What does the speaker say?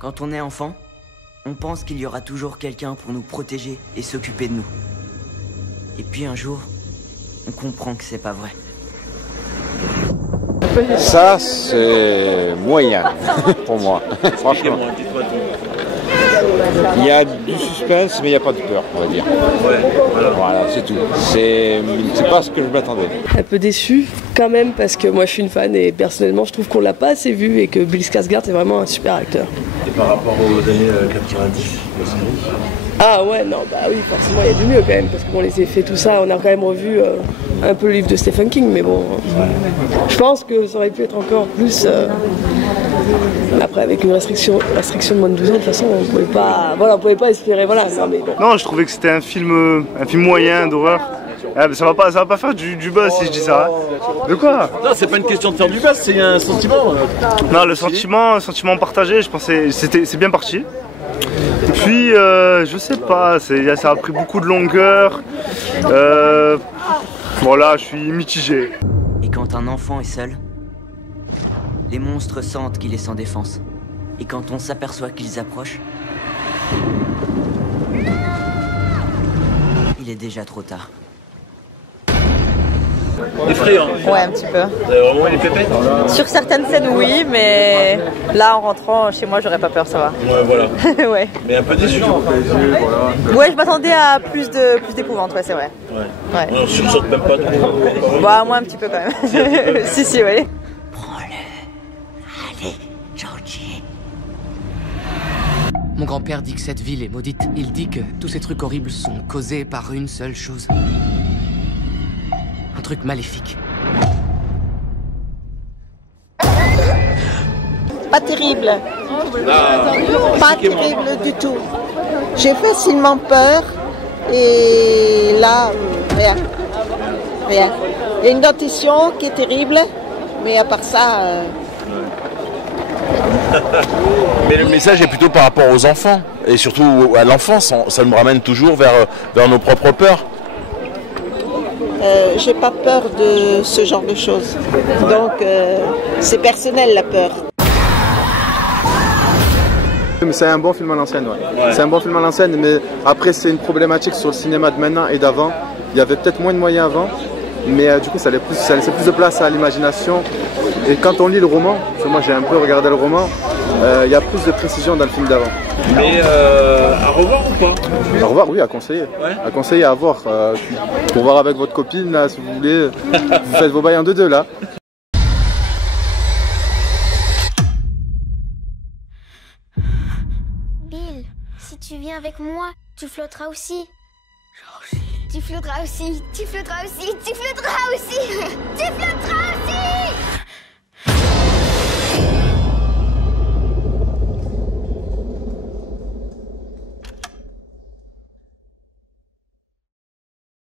Quand on est enfant, on pense qu'il y aura toujours quelqu'un pour nous protéger et s'occuper de nous. Et puis un jour, on comprend que c'est pas vrai. Ça, c'est moyen pour moi, franchement. Il y a du suspense, mais il n'y a pas de peur, on va dire. Voilà, c'est tout. C'est pas ce que je m'attendais. Un peu déçu quand même, parce que moi je suis une fan et personnellement je trouve qu'on l'a pas assez vu et que Bill Skarsgård est vraiment un super acteur. Et par rapport aux années 90, Ah ouais, non, bah oui, forcément il y a du mieux quand même, parce que bon, les effets, tout ça, on a quand même revu un peu le livre de Stephen King, mais bon, je pense que ça aurait pu être encore plus. Après, avec une restriction de moins de 12 ans, de toute façon, on pouvait pas espérer, voilà. Non, mais bon. Non, je trouvais que c'était un film moyen d'horreur. Ah, mais ça va pas faire du buzz si je dis ça. De quoi? non, c'est pas une question de faire du buzz, c'est un sentiment. Non, le sentiment partagé, je pensais, c'est bien parti. Et puis, je sais pas, ça a pris beaucoup de longueur. Voilà, je suis mitigé. Et quand un enfant est seul, les monstres sentent qu'il est sans défense. Et quand on s'aperçoit qu'ils approchent, il est déjà trop tard. Effrayant. Ouais, un petit peu. Vous avez vraiment eu les pépettes? Sur certaines scènes, oui, mais là, en rentrant chez moi, j'aurais pas peur, ça va. Ouais, voilà. Ouais. Mais un peu déçu. Ouais, je m'attendais à plus d'épouvante, ouais, c'est vrai. Ouais. On sursaute même pas trop. Bah, moi, un petit peu quand même. si, ouais. Prends-le. Allez, Georgie. Mon grand-père dit que cette ville est maudite. Il dit que tous ces trucs horribles sont causés par une seule chose. Un truc maléfique. Pas terrible. Pas terrible du tout. J'ai facilement peur et là, rien. Rien. Il y a une dentition qui est terrible, mais à part ça... Mais le message est plutôt par rapport aux enfants et surtout à l'enfance. Ça nous ramène toujours vers nos propres peurs. J'ai pas peur de ce genre de choses. Donc, c'est personnel la peur. C'est un bon film à l'ancienne, ouais. C'est un bon film à l'ancienne, mais après c'est une problématique sur le cinéma de maintenant et d'avant. Il y avait peut-être moins de moyens avant, mais du coup ça laissait plus de place à l'imagination. Et quand on lit le roman, parce que moi j'ai un peu regardé le roman, il y a plus de précision dans le film d'avant. Mais à revoir ou pas? À revoir, oui, à conseiller. Ouais. À conseiller, à voir. Pour voir avec votre copine, là, si vous voulez. Vous faites vos bails en 2-2, là. Bill, si tu viens avec moi, tu flotteras aussi. Tu flotteras aussi, tu flotteras aussi, tu flotteras aussi, tu flotteras